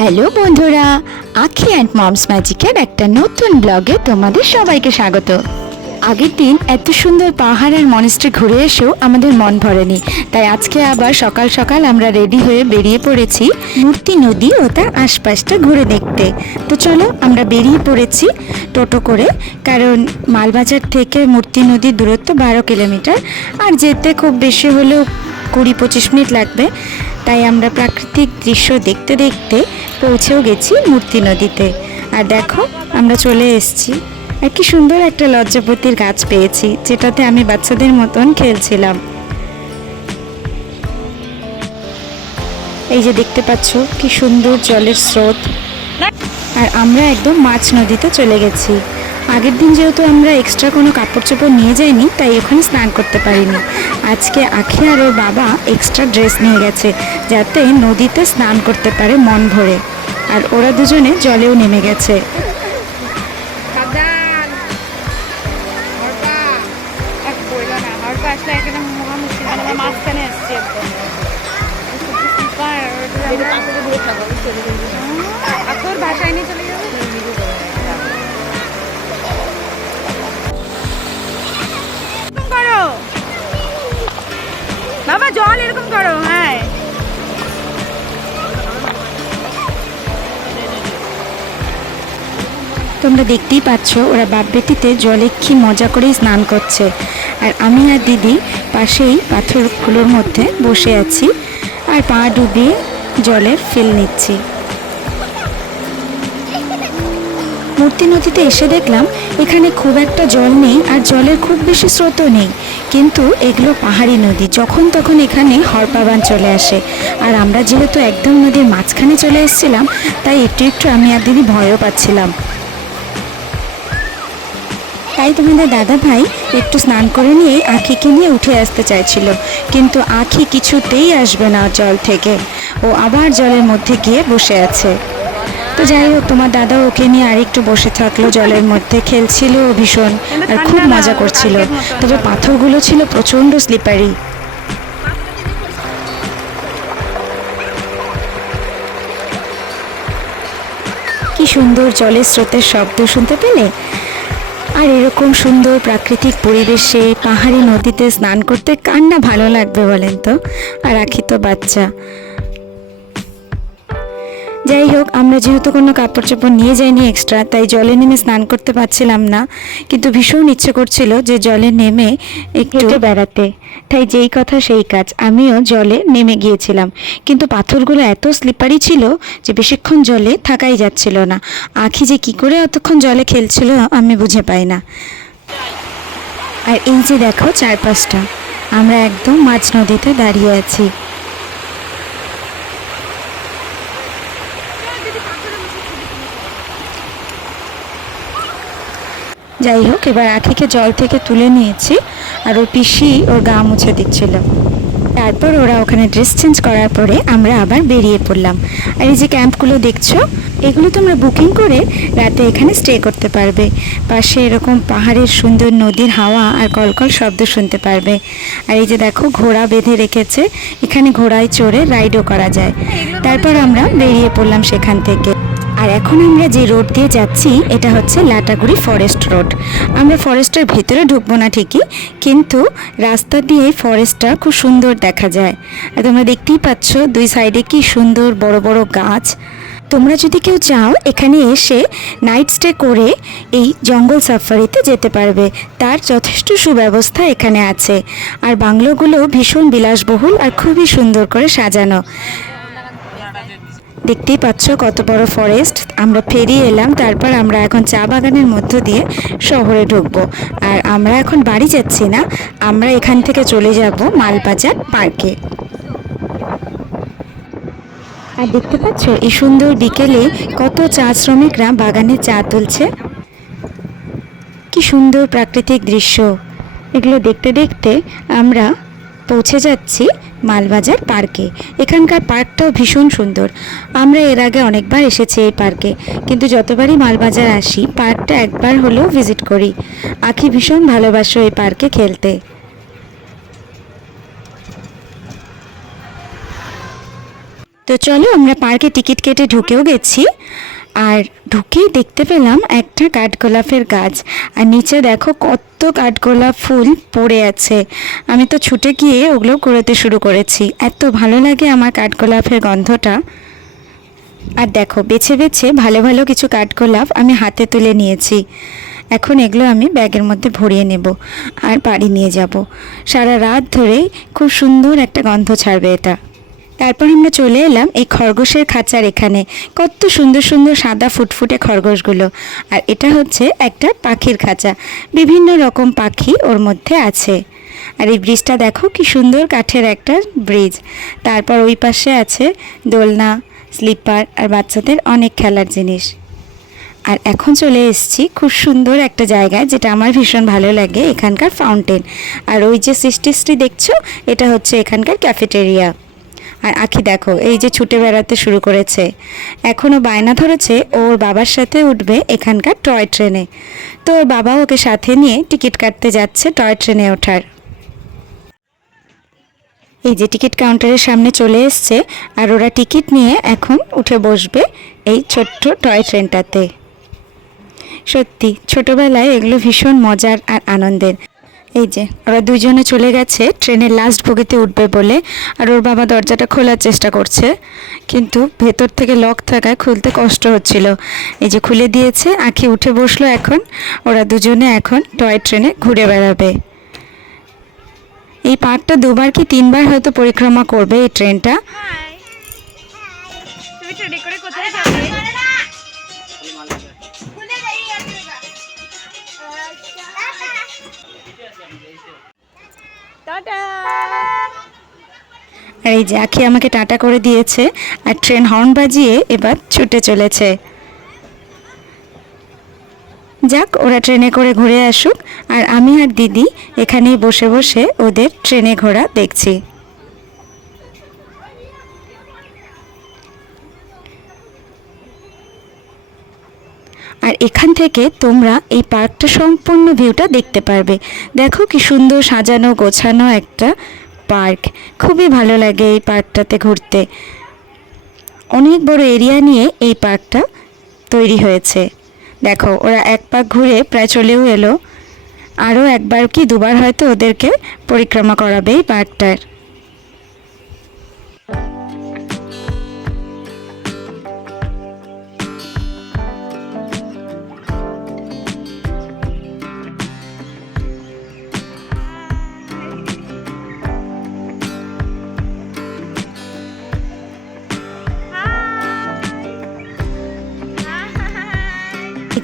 Hello বন্ধুরা, আখি and moms ম্যাজিকের একটা নতুন ব্লগে তোমাদের সবাইকে স্বাগত। আগের দিন এত সুন্দর পাহাড় আর মনেস্ট্রি ঘুরে এসেও আমাদের মন ভরেনি। তাই আজকে আবার সকাল সকাল আমরা রেডি হয়ে বেরিয়ে পড়েছি মূর্তি, নদী ও তার আশপাশটা ঘুরে দেখতে। তো চলো আমরা বেরিয়ে পড়েছি টোটো করে, কারণ মালবাজার থেকে মূর্তি, নদীর দূরত্ব বারো কিলোমিটার, আর যেতে খুব বেশি হলেও কুড়ি পঁচিশ মিনিট লাগবে। তাই আমরা প্রাকৃতিক দৃশ্য দেখতে দেখতে পৌঁছেও গেছি মূর্তি নদীতে। আর দেখো, আমরা চলে এসেছি। আর কি সুন্দর একটা লজ্জাপতির গাছ পেয়েছি, যেটাতে আমি বাচ্চাদের মতন খেলছিলাম। এই যে দেখতে পাচ্ছ, কি সুন্দর জলের স্রোত। আর আমরা একদম মাছ নদীতে চলে গেছি। আগের দিন যেহেতু আমরা এক্সট্রা কোনো কাপড় চোপড় নিয়ে যাইনি তাই ওখানে স্নান করতে পারিনি। আজকে আখি আর ওর বাবা এক্সট্রা ড্রেস নিয়ে গেছে যাতে নদীতে স্নান করতে পারে মন ভরে। আর ওরা দুজনে জলেও নেমে গেছে। সাবধান! হরপা! এক বইলো বাবা, জল এরকম করো হ্যাঁ। তোমরা দেখতেই পাচ্ছ, ওরা বাপ বেটিতে জলে কি মজা করেই স্নান করছে। আর আমি আর দিদি পাশেই পাথরগুলোর মধ্যে বসে আছি আর পা ডুবিয়ে জলে ফেল নিচ্ছি। মূর্তি নদীতে এসে দেখলাম, এখানে খুব একটা জল নেই আর জলের খুব বেশি স্রোতও নেই। কিন্তু এগুলো পাহাড়ি নদী। যখন তখন এখানে হরপাবান চলে আসে। আর আমরা যেহেতু একদম নদীর মাঝখানে চলে এসেছিলাম, তাই একটু একটু আমি আর দিদি ভয়ও পাচ্ছিলাম। তাই তোমাদের দাদা ভাই একটু স্নান করে নিয়ে আখিকে নিয়ে উঠে আসতে চাইছিল। কিন্তু আখি কিছুতেই আসবে না জল থেকে। ও আবার জলের মধ্যে গিয়ে বসে আছে। তো যাই হোক তোমার দাদা ওকে নিয়ে আরেকটু বসে থাকল জলের মধ্যে খেলছিল ও ভীষণ আর খুব মজা করছিল। তবে পাথরগুলো ছিল প্রচণ্ড স্লিপারি কি সুন্দর জলের স্রোতের শব্দ শুনতে পেলে? আর এরকম সুন্দর প্রাকৃতিক পরিবেশে পাহাড়ি নদীতে স্নান করতে কার না ভালো লাগবে বলেন তো? আর আখি তো বাচ্চা। যাই হোক আমরা যেহেতু কোনো কাপড় চোপড় নিয়ে যাইনি এক্সট্রা তাই জলে নেমে স্নান করতে পারছিলাম না। কিন্তু ভীষণ ইচ্ছে করছিল যে জলে নেমে একটু বেড়াতে। তাই যেই কথা সেই কাজ, আমিও জলে নেমে গিয়েছিলাম। কিন্তু পাথরগুলো এত স্লিপারি ছিল যে বেশিক্ষণ জলে থাকাই যাচ্ছিল না। আখি যে কি করে অতক্ষণ জলে খেলছিল আমি বুঝে পাই না। আর এই যে দেখো চারপাশটা, আমরা একদম মাঝ নদীতে দাঁড়িয়ে আছি। যাই হোক, এবার আখিকে জল থেকে তুলে নিয়েছি আর ওর পিসি ওর গা মুছে দিচ্ছিল। তারপর ওরা ওখানে ড্রেস চেঞ্জ করার পরে আমরা আবার বেরিয়ে পড়লাম। আর এই যে ক্যাম্পগুলো দেখছ, এগুলো তোমরা বুকিং করে রাতে এখানে স্টে করতে পারবে। পাশে এরকম পাহাড়ের সুন্দর নদীর হাওয়া আর কলকল শব্দ শুনতে পারবে। আর এই যে দেখো, ঘোড়া বেঁধে রেখেছে। এখানে ঘোড়ায় চড়ে রাইডও করা যায়। তারপর আমরা বেরিয়ে পড়লাম সেখান থেকে। আর এখন আমরা যে রোড দিয়ে যাচ্ছি, এটা হচ্ছে লাটাগুড়ি ফরেস্ট রোড। আমরা ফরেস্টের ভেতরে ঢুকবো না ঠিকই, কিন্তু রাস্তা দিয়ে ফরেস্টটা খুব সুন্দর দেখা যায়। আর তোমরা দেখতেই পাচ্ছ, দুই সাইডে কি সুন্দর বড় বড় গাছ। তোমরা যদি কেউ চাও, এখানে এসে নাইট স্টে করে এই জঙ্গল সাফারিতে যেতে পারবে। তার যথেষ্ট সুব্যবস্থা এখানে আছে। আর বাংলোগুলো ভীষণ বিলাসবহুল আর খুবই সুন্দর করে সাজানো। দেখতেই পাচ্ছ কত বড় ফরেস্ট আমরা ফেরিয়ে এলাম, তারপর আমরা এখন চা বাগানের মধ্য দিয়ে শহরে ঢুকবো। আর আমরা এখন বাড়ি যাচ্ছি না, আমরা এখান থেকে চলে যাব মালবাজার পার্কে। আর দেখতে পাচ্ছ, এই সুন্দর বিকেলে কত চা শ্রমিকরা বাগানে চা তুলছে। কি সুন্দর প্রাকৃতিক দৃশ্য। এগুলো দেখতে দেখতে আমরা পৌঁছে যাচ্ছি মালবাজার পার্কে। এখানকার পার্কটাও ভীষণ সুন্দর। আমরা এর আগে অনেকবার এসেছি এই পার্কে, কিন্তু যতবারই মালবাজার আসি, পার্কটা একবার হলেও ভিজিট করি। আখি ভীষণ ভালোবাসো এই পার্কে খেলতে। তো চলো আমরা পার্কে টিকিট কেটে ঢুকেও গেছি। আর ঢুকেই দেখতে পেলাম একটা কাঠগোলাপের গাছ। আর নিচে দেখো কত কাঠগোলাপ ফুল পড়ে আছে। আমি তো ছুটে গিয়ে ওগুলো কুড়োতে শুরু করেছি। এত ভালো লাগে আমার কাঠগোলাপের গন্ধটা। আর দেখো, বেছে বেছে ভালো ভালো কিছু কাঠগোলাপ আমি হাতে তুলে নিয়েছি। এখন এগুলো আমি ব্যাগের মধ্যে ভরিয়ে নেব আর বাড়ি নিয়ে যাব। সারা রাত ধরেই খুব সুন্দর একটা গন্ধ ছাড়বে এটা। তারপর আমরা চলে এলাম এই খরগোশের খাঁচার এখানে। কত সুন্দর সুন্দর সাদা ফুটফুটে খরগোশগুলো। আর এটা হচ্ছে একটা পাখির খাঁচা। বিভিন্ন রকম পাখি ওর মধ্যে আছে। আর এই ব্রিজটা দেখো কি সুন্দর কাঠের একটা ব্রিজ। তারপর ওই পাশে আছে দোলনা, স্লিপার আর বাচ্চাদের অনেক খেলার জিনিস। আর এখন চলে এসেছি খুব সুন্দর একটা জায়গায় যেটা আমার ভীষণ ভালো লাগে, এখানকার ফাউন্টেন। আর ওই যে সৃষ্টিশ্রী দেখছ, এটা হচ্ছে এখানকার ক্যাফেটেরিয়া। আর আখি দেখো, এই যে ছুটে বেড়াতে শুরু করেছে। এখনও বায়না ধরেছে, ওর বাবার সাথে উঠবে এখানকার টয় ট্রেনে। তো ওর বাবা ওকে সাথে নিয়ে টিকিট কাটতে যাচ্ছে টয় ট্রেনে ওঠার। এই যে টিকিট কাউন্টারের সামনে চলে এসছে, আর ওরা টিকিট নিয়ে এখন উঠে বসবে এই ছোট্ট টয় ট্রেনটাতে। সত্যি, ছোটবেলায় এগুলো ভীষণ মজার আর আনন্দের। এই যে ওরা দুজনে চলে গেছে ট্রেনের লাস্ট বগিতে উঠবে বলে আর ওর বাবা দরজাটা খোলার চেষ্টা করছে কিন্তু ভেতর থেকে লক থাকায় খুলতে কষ্ট হচ্ছিল। এই যে খুলে দিয়েছে আঁখি উঠে বসল এখন ওরা দুজনে এখন টয় ট্রেনে ঘুরে বেড়াবে। এই পার্কটা দুবার কি তিনবার হয়তো পরিক্রমা করবে এই ট্রেনটা? কোথায় আর এই যে আখি আমাকে টাটা করে দিয়েছে, আর ট্রেন হর্ন বাজিয়ে এবার ছুটে চলেছে। যাক, ওরা ট্রেনে করে ঘুরে আসুক, আর আমি আর দিদি এখানেই বসে বসে ওদের ট্রেনে ঘোরা দেখছি। আর এখান থেকে তোমরা এই পার্কটা সম্পূর্ণ ভিউটা দেখতে পারবে। দেখো কি সুন্দর সাজানো, গোছানো একটা পার্ক। খুবই ভালো লাগে এই পার্কটাতে ঘুরতে। অনেক বড় এরিয়া নিয়ে এই পার্কটা তৈরি হয়েছে। দেখো, ওরা এক পাক ঘুরে প্রায় চলেও এলো। আরও একবার কি দুবার হয়তো ওদেরকে পরিক্রমা করাবে এই পার্কটার।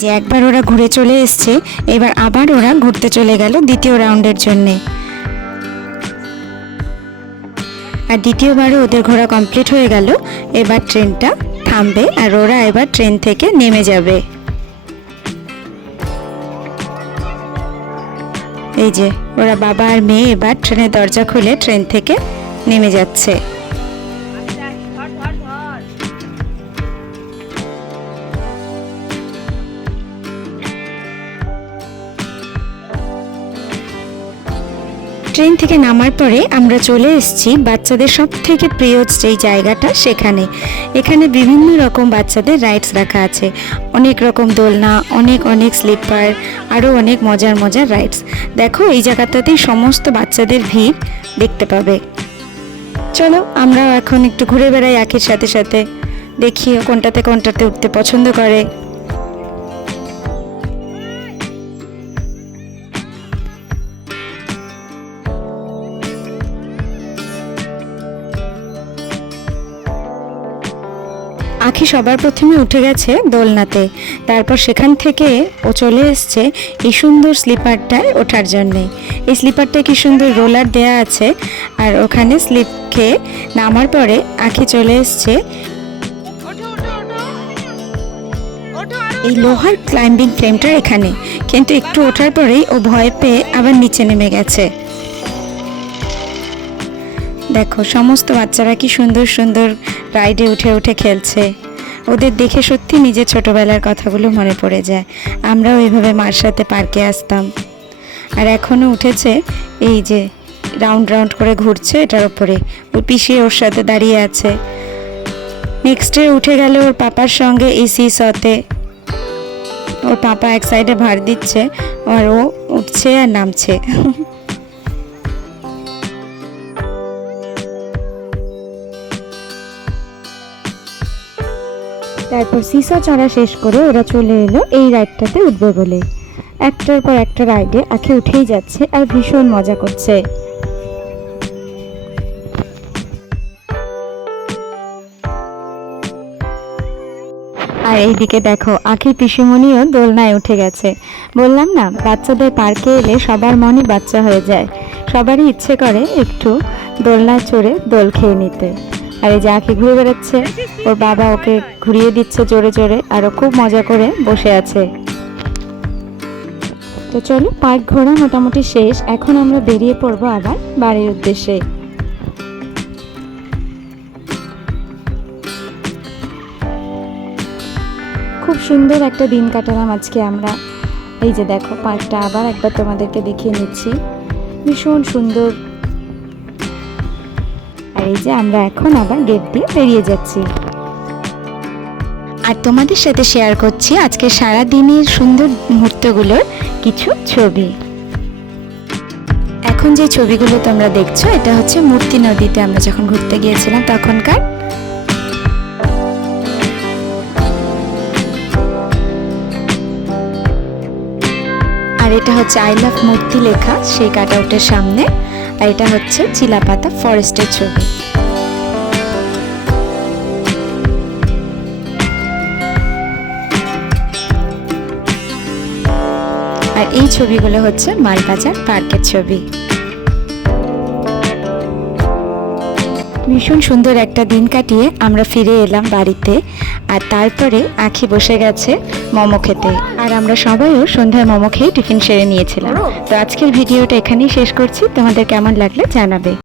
যে একবার ওরা ঘুরে চলে এসছে, এবার আবার ওরা ঘুরতে চলে গেল দ্বিতীয় রাউন্ডের জন্যে। আর দ্বিতীয়বারও ওদের ঘোরা কমপ্লিট হয়ে গেল, এবার ট্রেনটা থামবে আর ওরা এবার ট্রেন থেকে নেমে যাবে। এই যে, ওরা বাবা আর মেয়ে এবার ট্রেনের দরজা খুলে ট্রেন থেকে নেমে যাচ্ছে। ট্রেন থেকে নামার পরে আমরা চলে এসেছি বাচ্চাদের সব থেকে প্রিয় যেই জায়গাটা সেখানে। এখানে বিভিন্ন রকম বাচ্চাদের রাইডস রাখা আছে। অনেক রকম দোলনা, অনেক অনেক স্লিপার আরও অনেক মজার মজার রাইডস দেখো এই জায়গাটাতেই সমস্ত বাচ্চাদের ভিড় দেখতে পাবে। চলো আমরাও এখন একটু ঘুরে বেড়াই আখির সাথে সাথে। দেখি কোনটাতে কোনটাতে উঠতে পছন্দ করে। আখি সবার প্রথমে উঠে গেছে দোলনাতে। তারপর সেখান থেকে ও চলে এসছে এই সুন্দর স্লিপারটায় ওঠার জন্যে। এই স্লিপারটায় কি সুন্দর রোলার দেয়া আছে আর ওখানে স্লিপ খেয়ে নামার পরে আখি চলে এসছে। এই লোহার ক্লাইম্বিং ফ্রেমটা এখানে। কিন্তু একটু ওঠার পরেই ও ভয় পেয়ে আবার নিচে নেমে গেছে। দেখো, সমস্ত বাচ্চারা কি সুন্দর সুন্দর রাইডে উঠে উঠে খেলছে। ওদের দেখে সত্যি নিজের ছোটবেলার কথাগুলো মনে পড়ে যায়। আমরাও এইভাবে মার সাথে পার্কে আসতাম। আর এখনও উঠেছে এই যে, রাউন্ড রাউন্ড করে ঘুরছে এটার ওপরে ওই পিসি ওর সাথে দাঁড়িয়ে আছে। নেক্সট ডে উঠে গেল ওর পাপার সঙ্গে এই সতে। ওর পাপা এক সাইডে ভার দিচ্ছে আর ও উঠছে আর নামছে। তারপর সিসা চড়া শেষ করে ওরা চলে এলো এই রাইডটাতে উঠবে বলে। একটার পর একটা রাইডে আখে উঠেই যাচ্ছে আর ভীষণ মজা করছে। আর এইদিকে দেখো, আখি পিসিমণিও দোলনায় উঠে গেছে। বললাম না, বাচ্চাদের পার্কে এলে সবার মনই বাচ্চা হয়ে যায়। সবারই ইচ্ছে করে একটু দোলনায় চড়ে দোল খেয়ে নিতে। আর এই যে আখি ঘুরে বেড়াচ্ছে, ওর বাবা ওকে ঘুরিয়ে দিচ্ছে জোরে জোরে আর ও খুব মজা করে বসে আছে। তো চলো, পার্ক ঘোরা মোটামুটি শেষ, এখন আমরা বেরিয়ে পড়ব আবার বাড়ির উদ্দেশ্যে। খুব সুন্দর একটা দিন কাটালাম আজকে আমরা। এই যে দেখো, পার্কটা আবার একবার তোমাদেরকে দেখিয়ে নিচ্ছি। ভীষণ সুন্দর এই যে আমরা এখন আবার গেট দিয়ে বেরিয়ে যাচ্ছি। আর তোমাদের সাথে শেয়ার করছি আজকে সারা দিনের সুন্দর মুহূর্তগুলোর কিছু ছবি। এখন যে ছবিগুলো তোমরা দেখছ, এটা হচ্ছে মূর্তি নদীতে আমরা যখন ঘুরতে গিয়েছিলাম তখনকার। আর এটা হচ্ছে আই লাভ মূর্তি লেখা, সেই কাট সামনে। এটা হচ্ছে চিলাপাতা ফরেস্টের ছবি। আর এই ছবিগুলো হচ্ছে মালবাজার পার্কের ছবি। ভীষণ সুন্দর একটা দিন কাটিয়ে আমরা ফিরে এলাম বাড়িতে। আর তারপরে আখি বসে গেছে মোমো খেতে। আর আমরা সবাইও সন্ধ্যায় মোমো খেয়ে টিফিন সেরে নিয়েছিলাম। তো আজকের ভিডিওটা এখানেই শেষ করছি। তোমাদের কেমন লাগলে জানাবে।